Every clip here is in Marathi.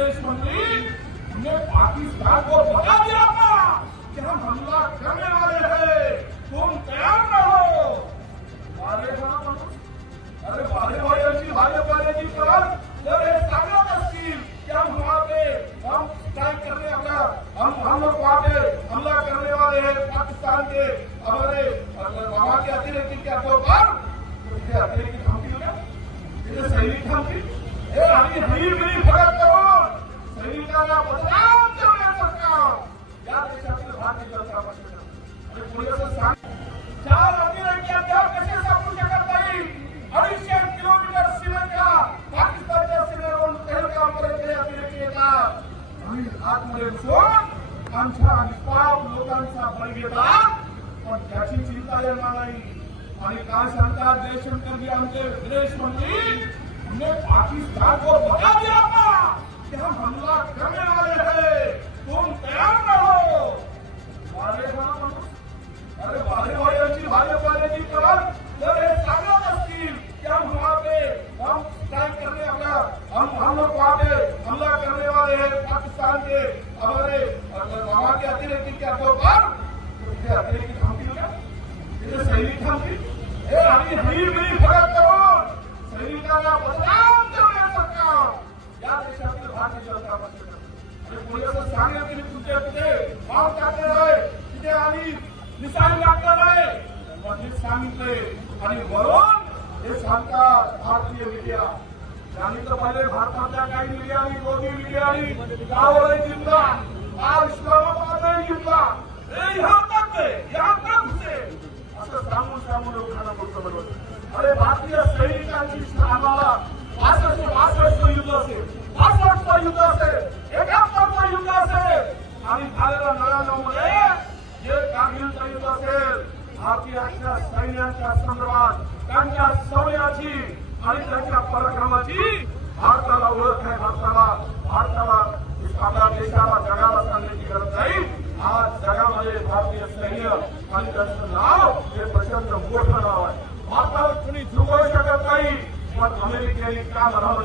विदेश मंत्री ने पाकिस्तान को बता दिया था कि हम हमला करने वाले हैं। तुम तैयार रहो। अरे हाँ, अरे भाजपाची भाजपाची परत जर हे सांगत असतील की हम वहां पे हम स्ट्राइक करने वाला हम हम लोग वहां पे हमला करने वाले हैं पाकिस्तान के। हमारे अगर वहां के अतिरेकी क्या तो पर तो इथे अतिरेकी थांबतील का इथे सैनिक थांबतील हे आम्ही ही मिळी फरक करून सैनिकांना बदनाम करण्याचं काम या देशातील भारतीय जनता पक्षाचं आणि पुढे सांग चार अतिरेकी कसे सापडू शकत नाही अडीचशे किलोमीटर सीमेच्या पाकिस्तानच्या सीमेवरून पहलगामपर्यंत हे अतिरेकी येतात आणि आतमध्ये आमच्या निष्पाप लोकांचा बळी घेतात पण त्याची चिंता येणार नाही आणि काय सांगतात जयशंकर आमचे विदेश मंत्री ने पाकिस्तान को बता दिया था हमला करने वाले है तुम तैयार रहो अरे अरे भाजपाची भाजपाची परत जर हे सांगत असतील हम वहां पे हम करने वाला हम हम लोग वहां पे हमला करने वाले हैं पाकिस्तान के हमारे वहां के अतिरेकी क्या तो पर तो इथे अतिरेकी सैनिक थांबतील हे आम्ही ही मिळी फरक करून सैनिकांना बदनाम आणि पुढे असं सांगेल की मी तुमच्या तिथे माल टाकणार आहे तिथे आम्ही निशाण टाकणार आहे मग हे सांगितलंय आणि वरून हे सांगतात भारतीय मीडिया त्यांनी तर पहिले भारतातल्या काही मीडियानी मोदी मीडियानी यावर जिंकला आज इस्लामाबाद जिंकला हे यहाँ तक है यहाँ तक से असं सांगून सांगून लोकांना बोलतो बरोबर अरे भारतीय सैनिकांची आम्हाला पासष्ट पासष्ट युद्ध असेल पासष्ट युद्ध असेल एकाहत्तरचं युद्ध असेल आणि झालेल्या नव्याण्णव जे कामगिरी करीत असेल भारतीय सैन्याच्या संदर्भात त्यांच्या शौर्याची आणि त्यांच्या पराक्रमाची भारताला ओळख आहे. भारताला भारताला आपल्या देशाला जगाला सांगण्याची गरज नाही. आज जगामध्ये भारतीय सैन्य आणि त्यांचं नाव हे प्रचंड मोठं नाव आहे. भारताला कुणी झुकवू शकत नाही पण अमेरिकेने का लढावले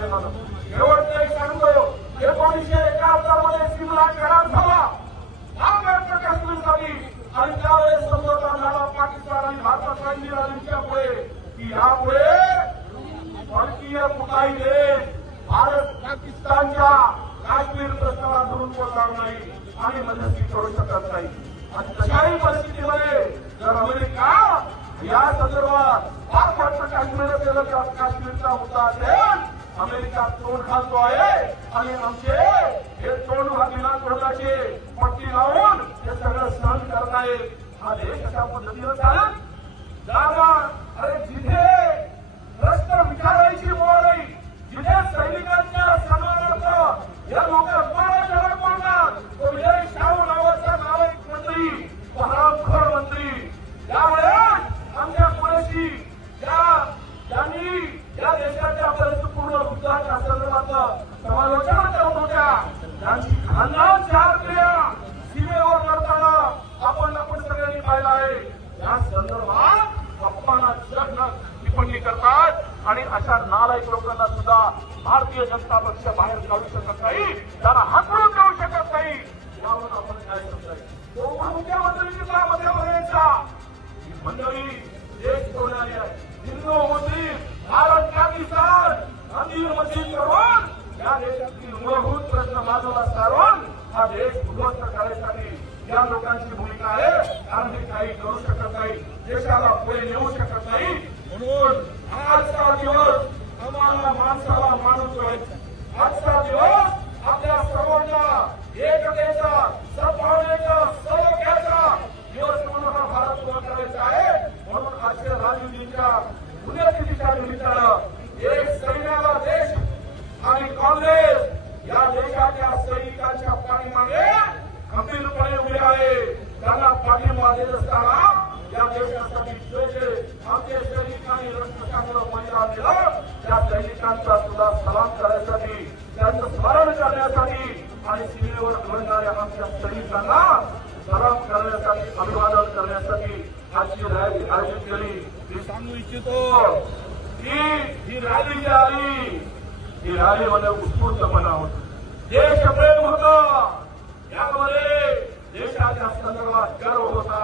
यामुळे परकीय कुठाईने भारत पाकिस्तानच्या काश्मीर प्रश्नाला धरून बोलणार नाही आणि मदती करू शकत नाही. आणि तशाही परिस्थितीमध्ये जर अमेरिका या संदर्भात फार मोठं काश्मीर असेल काश्मीरचा मुद्दा असेल अमेरिका तोंड घालतो आहे. आणि आमचे हे तोंड भागीला तोंडाचे पट्टी लावून हे सगळं सहन करत आहे हा देश अशा पद्धतीनं चालत जागा अशा नालायक लोकांना सुद्धा भारतीय जनता पक्ष बाहेर काढू शकत नाही. त्यांना हाकलून देऊ शकत नाही. यावर आपण काय समजायचं तो मुख्यमंत्री मध्ये ही मंडळी देश सोडणारी आहे. हिंदू मुस्लिम भारत पाकिस्तान मंदिर मस्जिद करून या देशातील मूलभूत प्रश्न बाजूला सारून हा देश उद्ध्वस्त करण्यासाठी या लोकांची भूमिका आहे. कारण हे काही करू शकत नाही. देशाला पुढे नेऊ शकत नाही. म्हणून आजचा दिवस आम्हाला माणसाला माणूस व्हायचा आजचा दिवस आपल्या सर्वांना एकतेचा सद्भावनेचा सलोख्याचा दिवस म्हणून हा भारत उभा करायचा आहे. म्हणून आजच्या राजूजींच्या पुण्यतिथीच्या निमित्तानं एक सैन्याला देश आणि काँग्रेस या देशाच्या सैनिकांच्या पाठीमागे खंबीरपणे उभे आहे. त्यांना पाठिंबा देत असताना या देशासाठी जे जे आमचे सैनिकांनी रक्तकांचं बलिदान दिलं त्या सैनिकांचा सुद्धा सलाम करण्यासाठी त्यांचं स्मरण करण्यासाठी आणि सीमेवर घडणाऱ्या आमच्या सैनिकांना सलाम करण्यासाठी अभिवादन करण्यासाठी आजची रॅली आयोजित केली मी सांगू इच्छितो की ही रॅली जी आली ही रॅलीमध्ये उत्स्फूर्तपणा होता देशप्रेम होतं यामध्ये देशाच्या संदर्भात गर्व होता।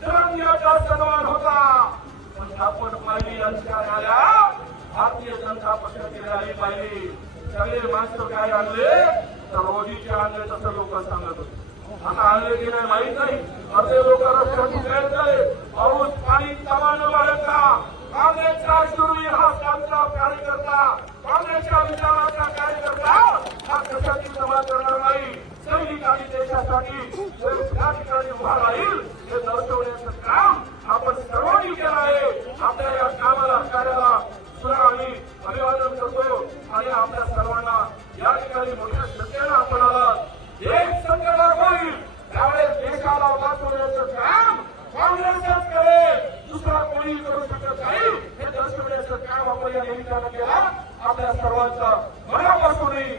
तिरंग्याचा सन्मान होता. पण आपण पाहिली यांच्या आल्या भारतीय जनता पक्षाची रॅली पाहिली. सगळे माणसं काय आणले? तर रोजीचे आणले तसं लोक सांगत होते. आता आणले की नाही माहीत नाही. असे लोक रस्त्यातून खेळतले पाऊस पाणी तमान बाळगता काँग्रेसचा शूरवीर हा आमचा कार्यकर्ता. काँग्रेसच्या विचाराचा कार्यकर्ता हा कशाची सभा करणार नाही. सैनिकांनी देशासाठी त्या ठिकाणी उभा राहील हे दर्शवणे मोठ्या संख्येनं आपण एक संकल्प होईल त्यावेळेस देशाला वाचवण्याचं काम काँग्रेसच करेल दुसरा कोणी करू शकत नाही हे दर्शवण्याचं काम आपण या निमित्तानं केलं आपल्या सर्वांचा मनापासूनही